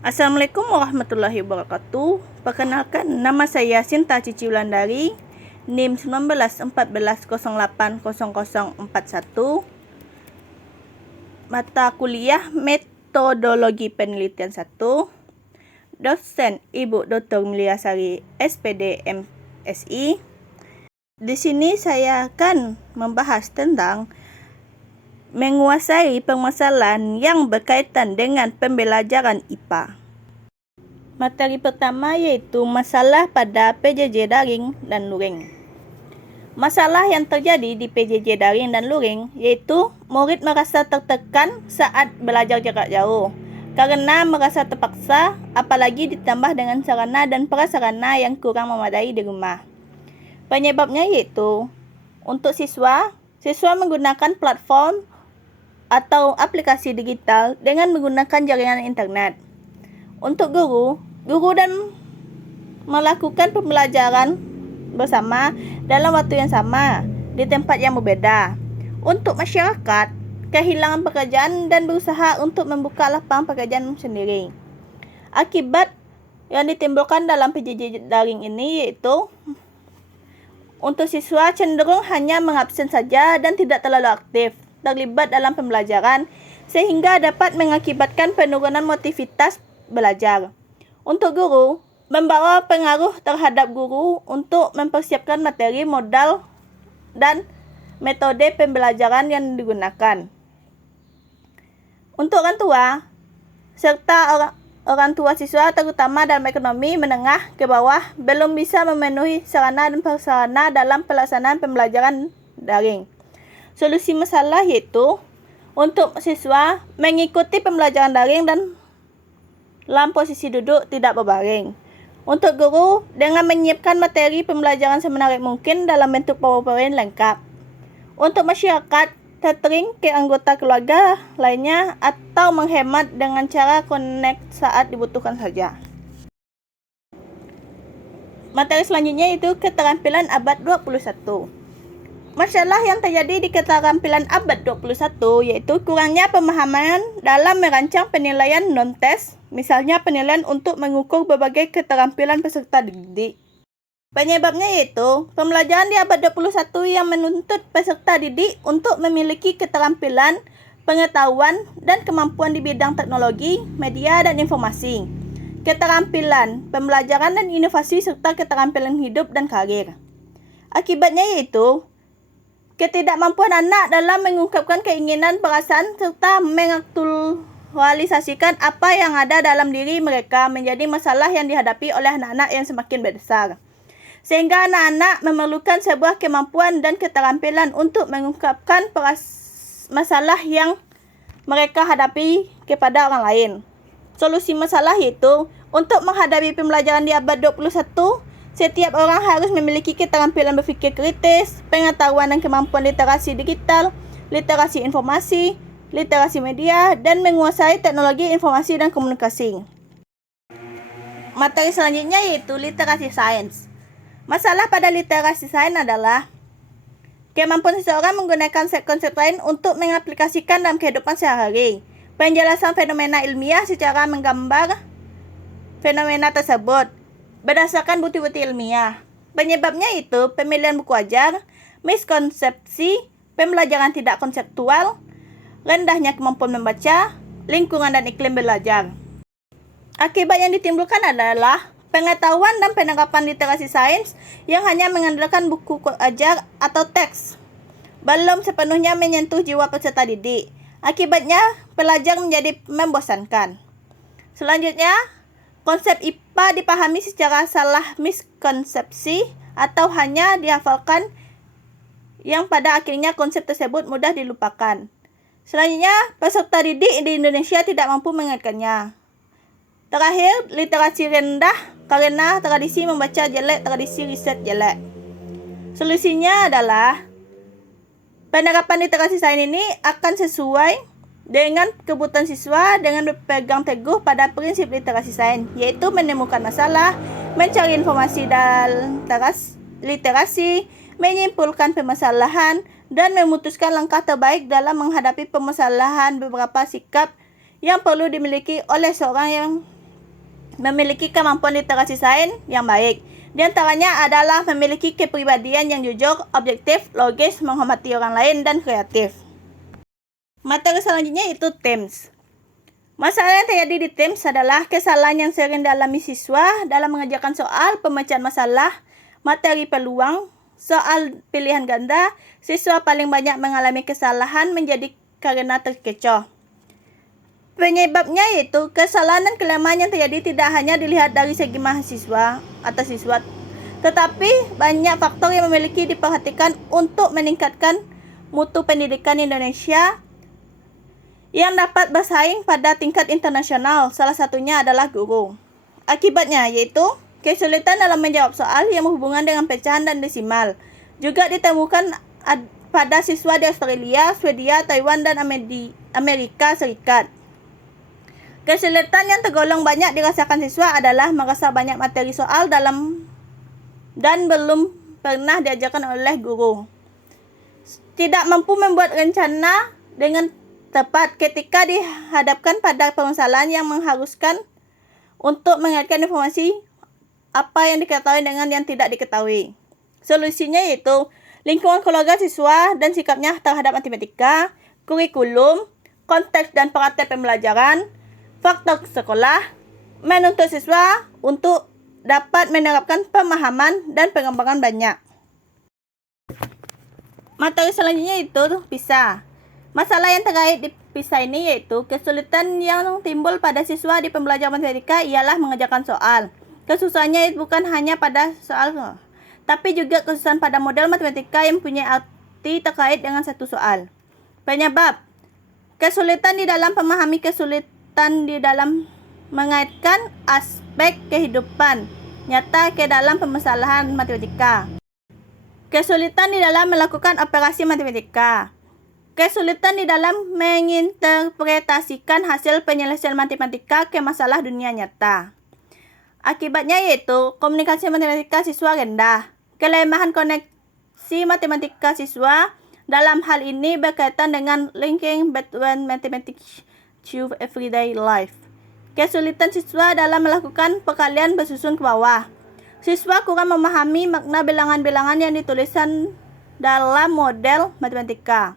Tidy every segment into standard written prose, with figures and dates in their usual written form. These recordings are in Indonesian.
Assalamualaikum warahmatullahi wabarakatuh. Perkenalkan, nama saya Sinta Cici Wulandari, NIM 1914080041, mata kuliah Metodologi Penelitian 1, dosen Ibu Dr. Miliasari, SPD MSI. Di sini saya akan membahas tentang menguasai permasalahan yang berkaitan dengan pembelajaran IPA. Materi pertama yaitu masalah pada PJJ daring dan luring. Masalah yang terjadi di PJJ daring dan luring yaitu murid merasa tertekan saat belajar jarak jauh karena merasa terpaksa, apalagi ditambah dengan sarana dan prasarana yang kurang memadai di rumah. Penyebabnya yaitu untuk siswa menggunakan platform atau aplikasi digital dengan menggunakan jaringan internet. Untuk guru dan melakukan pembelajaran bersama dalam waktu yang sama di tempat yang berbeda. Untuk masyarakat, kehilangan pekerjaan dan berusaha untuk membuka lapangan pekerjaan sendiri. Akibat yang ditimbulkan dalam PJJ daring ini yaitu untuk siswa cenderung hanya mengabsen saja dan tidak terlalu aktif terlibat dalam pembelajaran sehingga dapat mengakibatkan penurunan motivitas belajar. Untuk guru, membawa pengaruh terhadap guru untuk mempersiapkan materi, modal, dan metode pembelajaran yang digunakan. Untuk orang tua, serta orang tua siswa terutama dalam ekonomi menengah ke bawah belum bisa memenuhi sarana dan prasarana dalam pelaksanaan pembelajaran daring. Solusi masalah yaitu untuk siswa mengikuti pembelajaran daring dan dalam posisi duduk tidak berbaring. Untuk guru dengan menyiapkan materi pembelajaran semenarik mungkin dalam bentuk PowerPoint lengkap. Untuk masyarakat, tethering ke anggota keluarga lainnya atau menghemat dengan cara connect saat dibutuhkan saja. Materi selanjutnya itu keterampilan abad 21. Masalah yang terjadi di keterampilan abad 21 yaitu kurangnya pemahaman dalam merancang penilaian non-tes, misalnya penilaian untuk mengukur berbagai keterampilan peserta didik. Penyebabnya yaitu pembelajaran di abad 21 yang menuntut peserta didik untuk memiliki keterampilan, pengetahuan, dan kemampuan di bidang teknologi, media, dan informasi, keterampilan, pembelajaran dan inovasi, serta keterampilan hidup dan karir. Akibatnya yaitu ketidakmampuan anak dalam mengungkapkan keinginan, perasaan, serta mengaktualisasikan apa yang ada dalam diri mereka menjadi masalah yang dihadapi oleh anak-anak yang semakin besar. Sehingga anak-anak memerlukan sebuah kemampuan dan keterampilan untuk mengungkapkan masalah yang mereka hadapi kepada orang lain. Solusi masalah yaitu untuk menghadapi pembelajaran di abad 21, setiap orang harus memiliki keterampilan berpikir kritis, pengetahuan dan kemampuan literasi digital, literasi informasi, literasi media, dan menguasai teknologi informasi dan komunikasi. Materi selanjutnya yaitu literasi sains. Masalah pada literasi sains adalah kemampuan seseorang menggunakan konsep lain untuk mengaplikasikan dalam kehidupan sehari-hari. Penjelasan fenomena ilmiah secara menggambar fenomena tersebut berdasarkan bukti-bukti ilmiah. Penyebabnya itu pemilihan buku ajar, miskonsepsi, pembelajaran tidak konseptual, rendahnya kemampuan membaca, lingkungan dan iklim belajar. Akibat yang ditimbulkan adalah pengetahuan dan penerapan literasi sains yang hanya mengandalkan buku ajar atau teks, belum sepenuhnya menyentuh jiwa peserta didik. Akibatnya, pelajar menjadi membosankan. Selanjutnya, konsep IPA dipahami secara salah, miskonsepsi, atau hanya dihafalkan yang pada akhirnya konsep tersebut mudah dilupakan. Selanjutnya, peserta didik di Indonesia tidak mampu mengingatkannya. Terakhir, literasi rendah karena tradisi membaca jelek, tradisi riset jelek. Solusinya adalah penerapan literasi sains ini akan sesuai dengan kebutuhan siswa dengan berpegang teguh pada prinsip literasi sains, yaitu menemukan masalah, mencari informasi dalam literasi, menyimpulkan permasalahan, dan memutuskan langkah terbaik dalam menghadapi permasalahan. Beberapa sikap yang perlu dimiliki oleh seorang yang memiliki kemampuan literasi sains yang baik. Di antaranya adalah memiliki kepribadian yang jujur, objektif, logis, menghormati orang lain, dan kreatif. Materi selanjutnya itu TIMSS. Masalah yang terjadi di TIMSS adalah kesalahan yang sering dialami siswa dalam mengerjakan soal pemecahan masalah, materi peluang, soal pilihan ganda. Siswa paling banyak mengalami kesalahan menjadi karena terkecoh. Penyebabnya yaitu kesalahan dan kelemahan yang terjadi tidak hanya dilihat dari segi mahasiswa atau siswa, tetapi banyak faktor yang memiliki diperhatikan untuk meningkatkan mutu pendidikan Indonesia yang dapat bersaing pada tingkat internasional. Salah satunya adalah guru. Akibatnya yaitu kesulitan dalam menjawab soal yang berhubungan dengan pecahan dan desimal. Juga ditemukan pada siswa di Australia, Swedia, Taiwan, dan Amerika Serikat. Kesulitan yang tergolong banyak dirasakan siswa adalah merasa banyak materi soal dalam dan belum pernah diajarkan oleh guru. Tidak mampu membuat rencana dengan tepat ketika dihadapkan pada permasalahan yang mengharuskan untuk mengaitkan informasi apa yang diketahui dengan yang tidak diketahui. Solusinya yaitu lingkungan keluarga siswa dan sikapnya terhadap matematika, kurikulum, konteks dan praktek pembelajaran, faktor sekolah, menuntut siswa untuk dapat menerapkan pemahaman dan pengembangan banyak. Materi selanjutnya itu PISA. Masalah yang terkait di PISA ini yaitu kesulitan yang timbul pada siswa di pembelajaran matematika ialah mengerjakan soal. Kesusahannya bukan hanya pada soal, tapi juga kesusahan pada model matematika yang punya arti terkait dengan satu soal. Penyebab kesulitan di dalam memahami, kesulitan di dalam mengaitkan aspek kehidupan nyata ke dalam permasalahan matematika. Kesulitan di dalam melakukan operasi matematika. Kesulitan di dalam menginterpretasikan hasil penyelesaian matematika ke masalah dunia nyata. Akibatnya yaitu komunikasi matematika siswa rendah. Kelemahan koneksi matematika siswa dalam hal ini berkaitan dengan linking between mathematics to everyday life. Kesulitan siswa dalam melakukan perkalian bersusun ke bawah. Siswa kurang memahami makna bilangan-bilangan yang dituliskan dalam model matematika.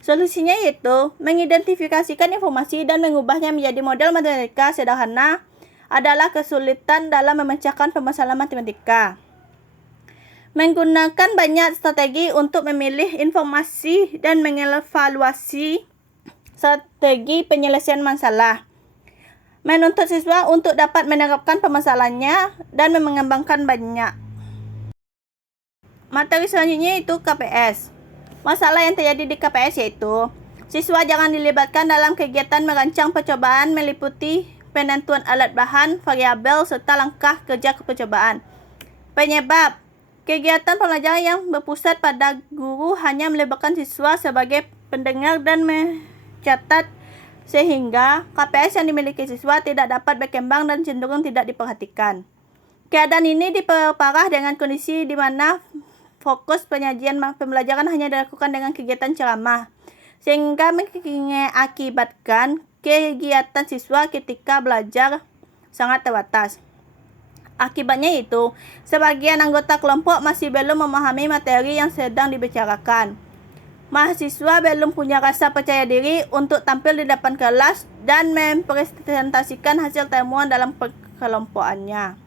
Solusinya yaitu mengidentifikasikan informasi dan mengubahnya menjadi model matematika sederhana adalah kesulitan dalam memecahkan permasalahan matematika. Menggunakan banyak strategi untuk memilih informasi dan mengevaluasi strategi penyelesaian masalah. Menuntut siswa untuk dapat menerapkan permasalahannya dan mengembangkan banyak. Materi selanjutnya itu KPS. Masalah yang terjadi di KPS yaitu siswa jangan dilibatkan dalam kegiatan merancang percobaan meliputi penentuan alat bahan, variabel, serta langkah kerja percobaan. Penyebab kegiatan pembelajaran yang berpusat pada guru hanya melibatkan siswa sebagai pendengar dan mencatat, sehingga KPS yang dimiliki siswa tidak dapat berkembang dan cenderung tidak diperhatikan. Keadaan ini diperparah dengan kondisi di mana fokus penyajian pembelajaran hanya dilakukan dengan kegiatan ceramah, sehingga mengakibatkan kegiatan siswa ketika belajar sangat terbatas. Akibatnya itu, sebagian anggota kelompok masih belum memahami materi yang sedang dibicarakan. Mahasiswa belum punya rasa percaya diri untuk tampil di depan kelas dan mempresentasikan hasil temuan dalam perkelompokannya.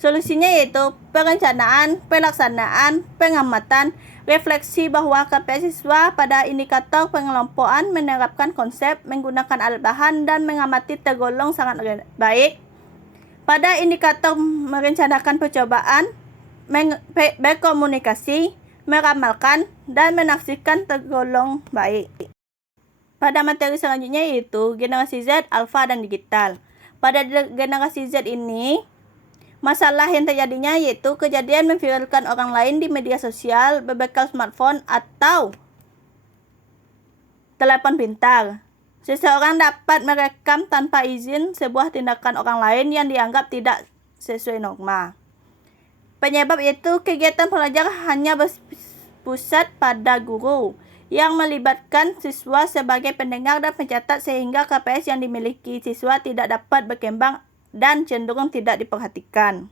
Solusinya yaitu perencanaan, pelaksanaan, pengamatan, refleksi bahwa KPS siswa pada indikator pengelompokan menerapkan konsep, menggunakan alat bahan, dan mengamati tergolong sangat baik. Pada indikator merencanakan percobaan, berkomunikasi, meramalkan, dan menaksirkan tergolong baik. Pada materi selanjutnya yaitu generasi Z, alfa, dan digital. Pada generasi Z ini, masalah yang terjadinya yaitu kejadian memviralkan orang lain di media sosial berbekal smartphone atau telepon pintar. Seseorang dapat merekam tanpa izin sebuah tindakan orang lain yang dianggap tidak sesuai norma. Penyebab yaitu kegiatan pelajar hanya berpusat pada guru yang melibatkan siswa sebagai pendengar dan pencatat, sehingga KPS yang dimiliki siswa tidak dapat berkembang dan cenderung tidak diperhatikan.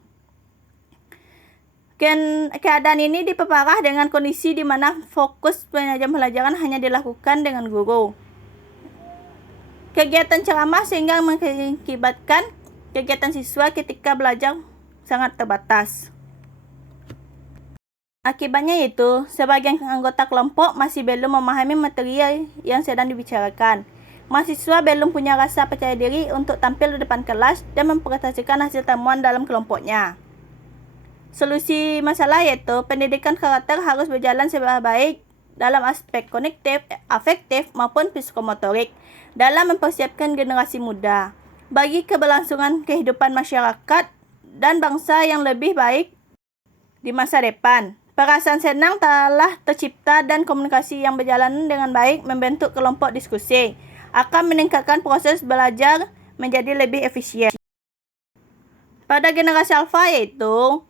Keadaan ini diperparah dengan kondisi di mana fokus pembelajaran hanya dilakukan dengan guru. Kegiatan ceramah sehingga mengakibatkan kegiatan siswa ketika belajar sangat terbatas. Akibatnya yaitu, sebagian anggota kelompok masih belum memahami materi yang sedang dibicarakan. Mahasiswa belum punya rasa percaya diri untuk tampil di depan kelas dan mempresentasikan hasil temuan dalam kelompoknya. Solusi masalah yaitu pendidikan karakter harus berjalan secara baik dalam aspek kognitif, afektif, maupun psikomotorik dalam mempersiapkan generasi muda bagi keberlangsungan kehidupan masyarakat dan bangsa yang lebih baik di masa depan. Perasaan senang telah tercipta dan komunikasi yang berjalan dengan baik membentuk kelompok diskusi akan meningkatkan proses belajar menjadi lebih efisien. Pada generasi alfa yaitu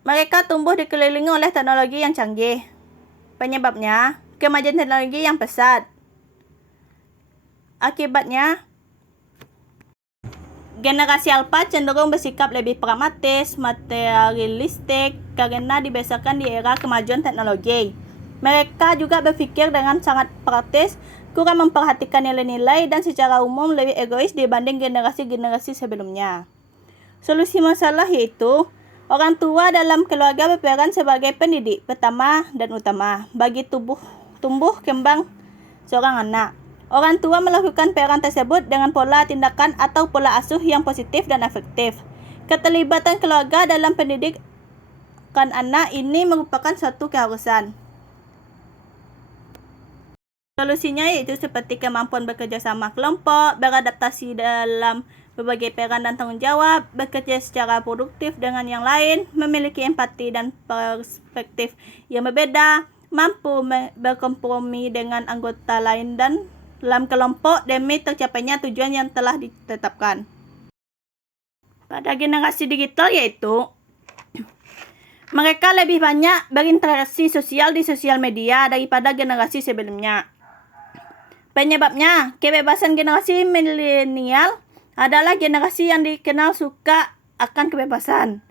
mereka tumbuh dikelilingi oleh teknologi yang canggih. Penyebabnya, kemajuan teknologi yang pesat. Akibatnya, generasi alfa cenderung bersikap lebih pragmatis, materialistik, karena dibesarkan di era kemajuan teknologi. Mereka juga berpikir dengan sangat praktis, kurang memperhatikan nilai-nilai, dan secara umum lebih egois dibanding generasi-generasi sebelumnya. Solusi masalah yaitu orang tua dalam keluarga berperan sebagai pendidik pertama dan utama bagi tumbuh kembang seorang anak. Orang tua melakukan peran tersebut dengan pola tindakan atau pola asuh yang positif dan efektif. Keterlibatan keluarga dalam pendidikan anak ini merupakan suatu keharusan. Solusinya yaitu seperti kemampuan bekerja sama kelompok, beradaptasi dalam berbagai peran dan tanggung jawab, bekerja secara produktif dengan yang lain, memiliki empati dan perspektif yang berbeda, mampu berkompromi dengan anggota lain dan dalam kelompok demi tercapainya tujuan yang telah ditetapkan. Pada generasi digital yaitu mereka lebih banyak berinteraksi sosial di sosial media daripada generasi sebelumnya. Penyebabnya, kebebasan generasi milenial adalah generasi yang dikenal suka akan kebebasan.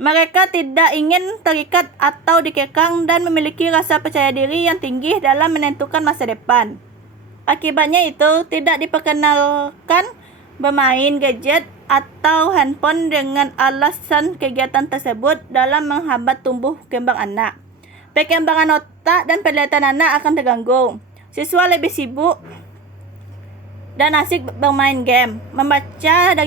Mereka tidak ingin terikat atau dikekang dan memiliki rasa percaya diri yang tinggi dalam menentukan masa depan. Akibatnya itu tidak diperkenalkan bermain gadget atau handphone dengan alasan kegiatan tersebut dalam menghambat tumbuh kembang anak. Perkembangan otak dan penglihatan anak akan terganggu. Siswa lebih sibuk dan asik bermain game, membaca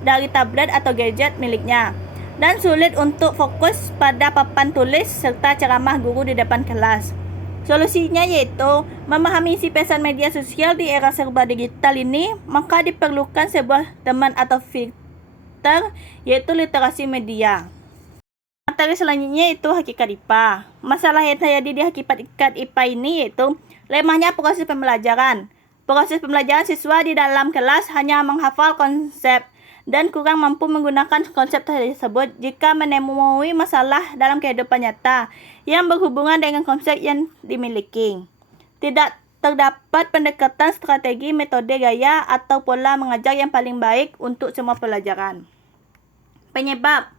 dari tablet atau gadget miliknya, dan sulit untuk fokus pada papan tulis serta ceramah guru di depan kelas. Solusinya yaitu memahami isi pesan media sosial di era serba digital ini, maka diperlukan sebuah teman atau filter yaitu literasi media. Materi selanjutnya itu hakikat IPA. Masalah yang terjadi di hakikat IPA ini yaitu lemahnya proses pembelajaran. Proses pembelajaran siswa di dalam kelas hanya menghafal konsep dan kurang mampu menggunakan konsep tersebut jika menemui masalah dalam kehidupan nyata yang berhubungan dengan konsep yang dimiliki. Tidak terdapat pendekatan strategi, metode, gaya, atau pola mengajar yang paling baik untuk semua pelajaran. Penyebab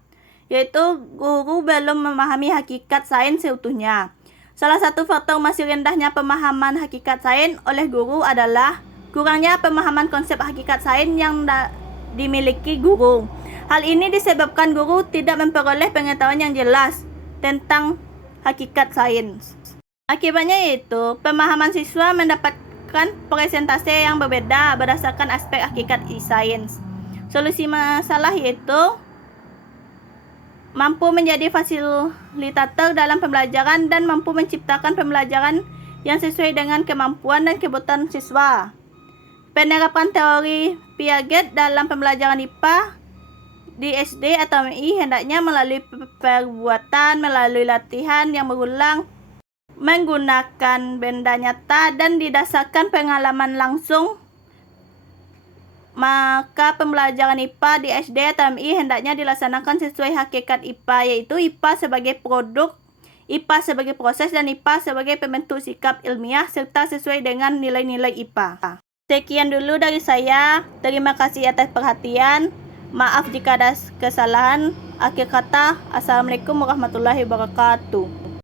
yaitu guru belum memahami hakikat sains seutuhnya. Salah satu faktor masih rendahnya pemahaman hakikat sains oleh guru adalah kurangnya pemahaman konsep hakikat sains yang dimiliki guru. Hal ini disebabkan guru tidak memperoleh pengetahuan yang jelas tentang hakikat sains. Akibatnya yaitu pemahaman siswa mendapatkan presentasi yang berbeda berdasarkan aspek hakikat sains. Solusi masalah yaitu mampu menjadi fasilitator dalam pembelajaran dan mampu menciptakan pembelajaran yang sesuai dengan kemampuan dan kebutuhan siswa. Penerapan teori Piaget dalam pembelajaran IPA di SD atau MI hendaknya melalui perbuatan, melalui latihan yang berulang, menggunakan benda nyata dan didasarkan pengalaman langsung. Maka pembelajaran IPA di SD atau MI hendaknya dilaksanakan sesuai hakikat IPA, yaitu IPA sebagai produk, IPA sebagai proses, dan IPA sebagai pembentuk sikap ilmiah serta sesuai dengan nilai-nilai IPA. Sekian dulu dari saya. Terima kasih atas perhatian. Maaf jika ada kesalahan. Akhir kata, Assalamualaikum warahmatullahi wabarakatuh.